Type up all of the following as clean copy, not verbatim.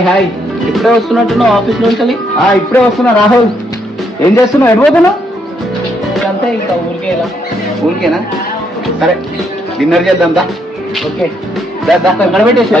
Hi hi, ఇప్పుడే వస్తున్నట్టున్నావు office నుంచి? ఇప్పుడే వస్తున్నా రాహుల్. ఏం చేస్తున్నావు? ఎడిపోతున్నావు? అంతే, ఇంకా ఊరికే ఇలా. ఊరికేనా? సరే డిన్నర్ చేద్దాం దా. ఓకే, గడబెట్టేసి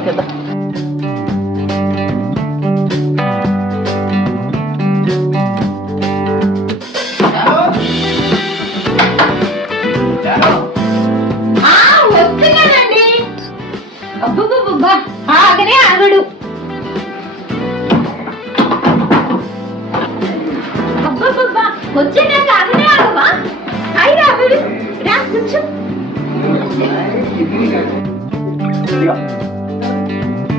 ఓకే దా. వస్తున్నానండి. అబ్బబ్బబ్బా, ఆగనే ఆగడు. అబ్బబ్బబ్బా, వచ్చేదాకా ఆగనే ఆగవా? అయి రాగుడు, రా కూర్చో.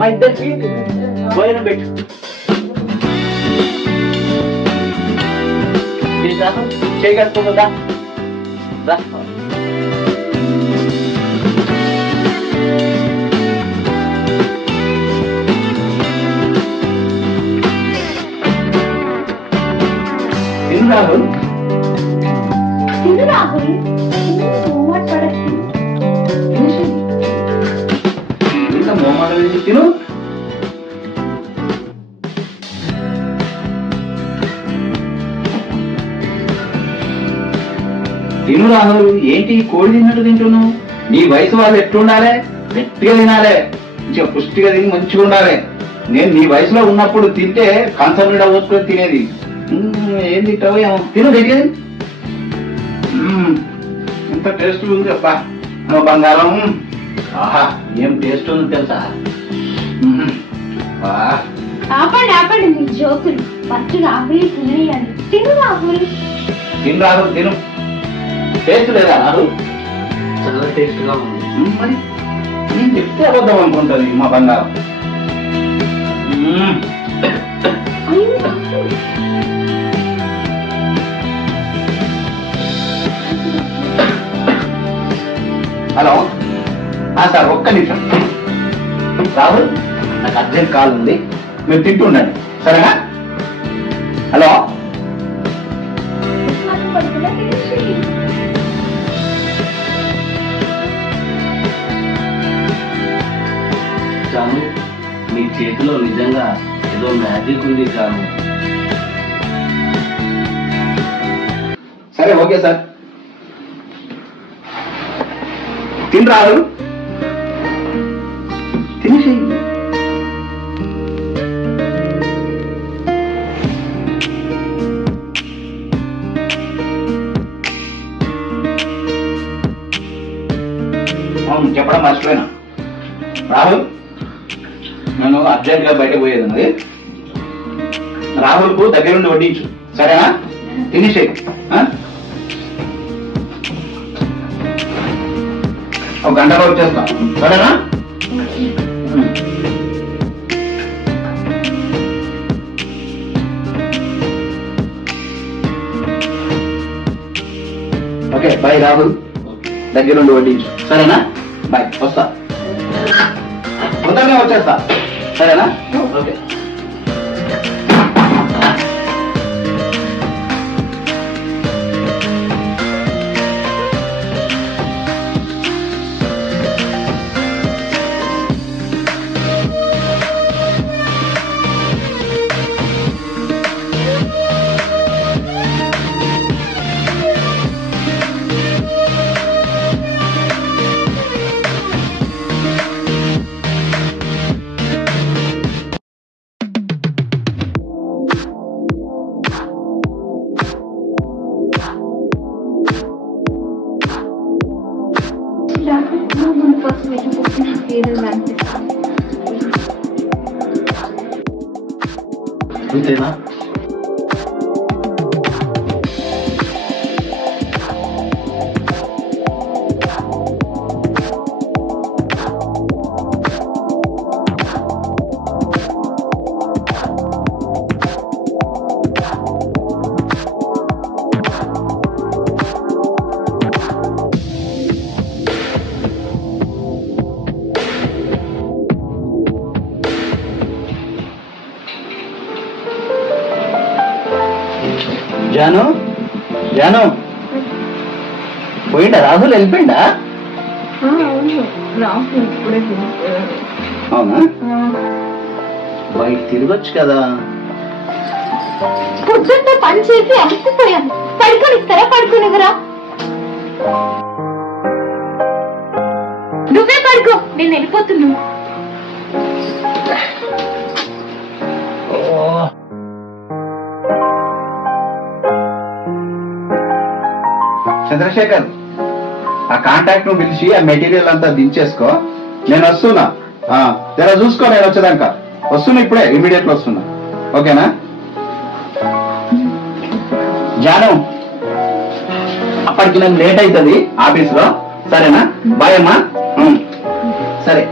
మా ఇద్దరికి భోజనం పెట్టు. చేయగలుగుతుందా? రా. తిను రాహుల్. తిను రాగుడు, మాట్లాడచ్చు. ఇంత మొహమాట తిను. తిను రాహుల్. ఏంటి కోడి తిన్నట్టు తింటున్నావు? నీ వయసు వాళ్ళు ఎట్లుండాలి? గట్టిగా తినాలి, మంచిగా పుష్టిగా తిని మంచిగా ఉండాలి. నేను నీ వయసులో ఉన్నప్పుడు తింటే కంచం మీద పోసుకొని తినేది. ఏం తింటావు ఏమో. తిను గట్టిగా. ఎంత టేస్ట్ ఉంది అబ్బా బంగారం. ఆహా, ఏం టేస్ట్ ఉంది తెలుసా? ఆపండి ఆపండి మీ జోకులు. ఫస్ట్ రాహుల్ తినేయాలి. తిను రాహుల్. తిను రాహుల్ తిను. టేస్ట్ లేదా రాహుల్? చాలా టేస్ట్ గా ఉంది. మరి నేను చెప్తే అబద్ధం అనుకుంటుంది మా బంగారం. హలో సార్, ఒక్క నిమిషం. రాహుల్, నాకు అర్జెంట్ కాల్ ఉంది, మీరు తింటుండండి సరేనా? హలో. జాను, మీ చేతిలో నిజంగా ఏదో మ్యాజిక్ ఉంది జాను. సరే ఓకే సార్. తిని రాహుల్, తినేసి. అవును, చెప్పడం మర్చిపోయినా. రాహుల్, నేను అర్జెంట్ గా బయటకు పోయేది ఉన్నది. రాహుల్ కు దగ్గరుండి వడ్డించు సరేనా? తినేసే. ఒక గంటలో వచ్చేస్తాం సరేనా? ఓకే బాయ్ రాహుల్, దగ్గరుండి వడ్డించు సరేనా? బాయ్, వస్తా. తొందరగా వచ్చేస్తా సరేనా? ఓకే. అంతేనా? జాను, జాను పోయిండా? రాహుల్ వెళ్ళిపోయిండా? అవును, రాహుల్ ఇప్పుడే అవునా? బయట తిరగచ్చు కదా. పొద్దున్న పని చేసి అలసిపోయాను. పడుకోనిస్తారా? పడుకోనివ్వరా? నువ్వే పడుకో, నేను వెళ్ళిపోతున్నా. చంద్రశేఖర్, ఆ కాంటాక్ట్ ను పిలిచి ఆ మెటీరియల్ అంతా దించేసుకో. నేను వస్తున్నా. జర చూసుకో, నేను వచ్చేదాకా వస్తున్నా. ఇప్పుడే ఇమీడియట్ వస్తున్నా. ఓకేనా? జాను, అప్పటికి నాకు లేట్ అవుతుంది ఆఫీస్ లో. సరేనా? బాయ్ అమ్మా. సరే.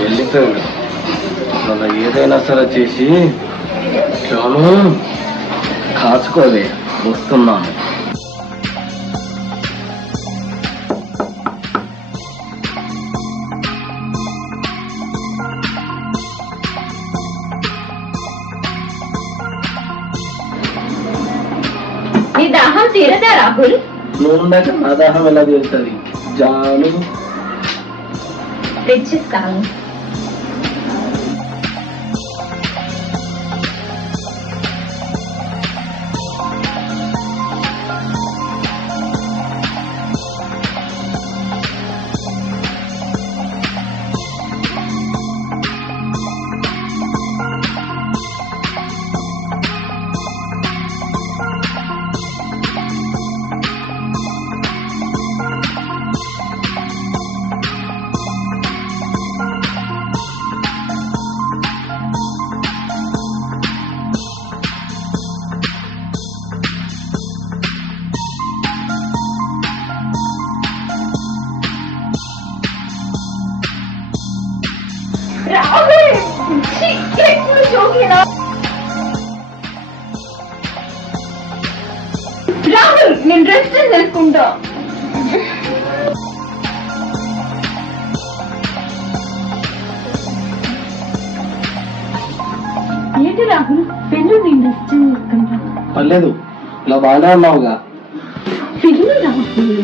వెళ్ళిపోయాడు. అలా ఏదైనా సరే చేసి చాలు కాచుకోలే, వస్తున్నాను. నీ దాహం తీరదా రాహుల్? నువ్వు ఉండక నా దాహం ఎలా తీరుతుంది జాను? తెచ్చిస్తాను. రాహుల్, నేను రెస్ట్ చేసుకుంటా. ఏంటి రాహుల్, పెళ్ళు నేను రెస్ట్ చేసుకుంటా. పర్లేదు, ఇలా బాగానే ఉన్నావుగా. పెళ్ళు రాహుల్.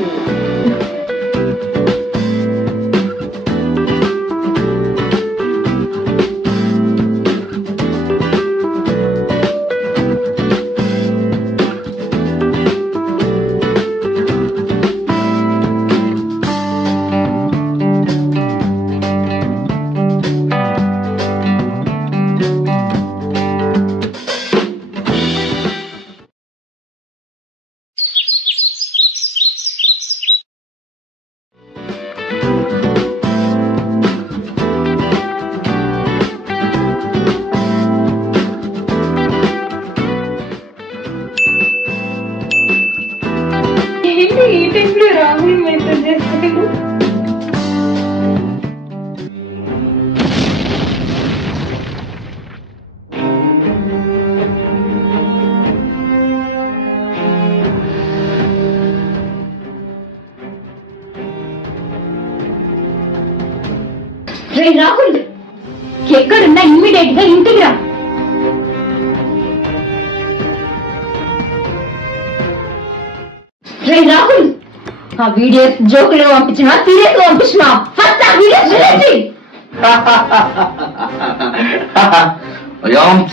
ఈ టైంలో రాహుల్ మెసేజ్ చేస్తాను. రే రాహుల్, ఎక్కడున్నా ఇమ్మీడియట్ గా ఇంటికి రా. రే రాహుల్, ఆ వీడియోస్ జోకులు పంపించినా సీరియస్ పంపించినా ఫస్ట్ ఆ వీడియోస్ చూడండి.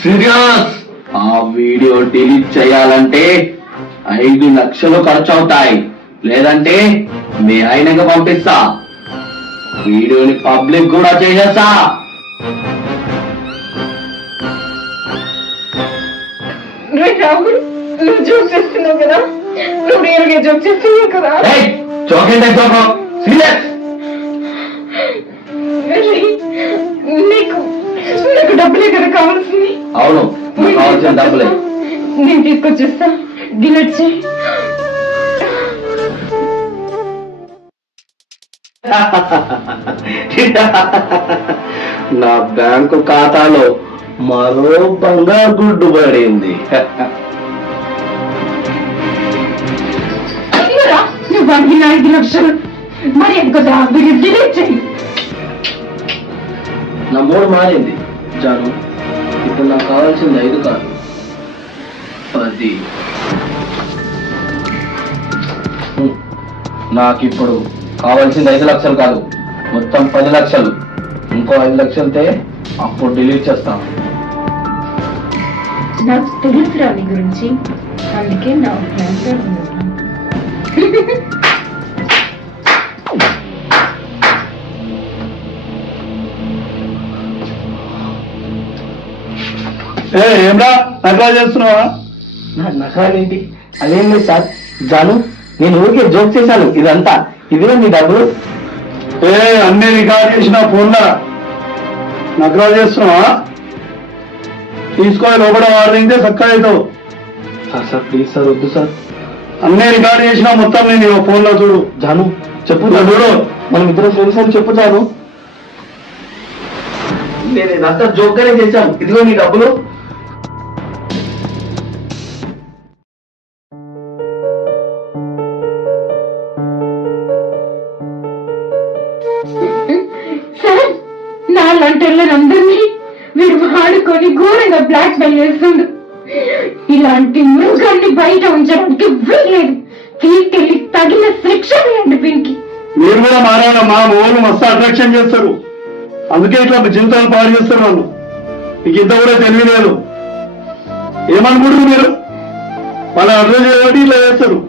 సీరియస్. ఆ వీడియో డిలీట్ చేయాలంటే 5 లక్షలు ఖర్చు అవుతాయి, లేదంటే మీ ఆయనకు పంపిస్తా. వీడియోని పబ్లిక్ కూడా చేసేస్తా. రాహుల్, నువ్వు జోక్ చేస్తున్నావు కదా, నువ్వు రియల్ గా జోక్ చేస్తున్నావు కదా. జోక్ అంటే జోక్, సీరియస్. నీకు నాకు డబ్బులే కదా కావాల్సింది. అవును, కావాల్సిన డబ్బులే. నేను తీసుకొచ్చేస్తా, డిలీట్ చేయి. నా బ్యాంకు ఖాతాలో మరో బంగారు గుడ్డు పడింది. వాడికి 5 లక్షలు మరి ఎందుకు డిలీట్ చెయ్యి. నా మూడు మారింది జాను. ఇప్పుడు నాకు కావాల్సింది 5 కాదు 10. నాకు ఇప్పుడు కావాల్సింది 5 లక్షలు కాదు, మొత్తం 10 లక్షలు. ఇంకో 5 లక్షలతే అప్పుడు డిలీట్ చేస్తాను. నాకు తెలుసురా నీ గురించి, అందుకే నా ప్లాన్ ఏమరా నకరా చేస్తున్నావా? నకాలేంటి? అదేం లేదు సార్. జాను, నేను ఊరికే జోక్ చేశాను. ఇదంతా ఇదిలో మీ డబ్బులు. అన్నీ రికార్డ్ చేసిన ఫోన్లా నకరా చేస్తున్నావా? తీసుకోవాలి లోపల వార్నింగ్ చక్కగా అవుతావు. సార్ సార్ ప్లీజ్ సార్, వద్దు సార్. అన్నీ రికార్డ్ చేసిన మొత్తం నేను ఫోన్ లో చూడు. జాను చెప్పు చూడు, మనం ఇద్దరం ఫ్రెండ్స్ అని చెప్పు జాను. నేను ఇదంతా జోక్ గానే చేశాను. ఇదిగో నీ డబ్బులు. సార్, నాలాంటి అందరినీ మీరు వాడుకొని ఘోరంగా బ్లాక్ మెయిల్ చేస్తుండు. ఇలాంటి మృగాన్ని బయట ఉంచడానికి వీల్లేదు. తీసుకెళ్లి తగిన శిక్ష వేయండి దీనికి. మీరు కూడా మారాల. మా ఊరు మస్తు అట్రాక్షన్ చేస్తారు, అందుకే ఇట్లా జీవితాలు పాడు చేస్తారు వాళ్ళు. మీకు ఇంత కూడా తెలివి లేదు. ఏమనుకుంటారు మీరు? వాళ్ళు అర్థం చేయబట్టి ఇట్లా చేస్తారు.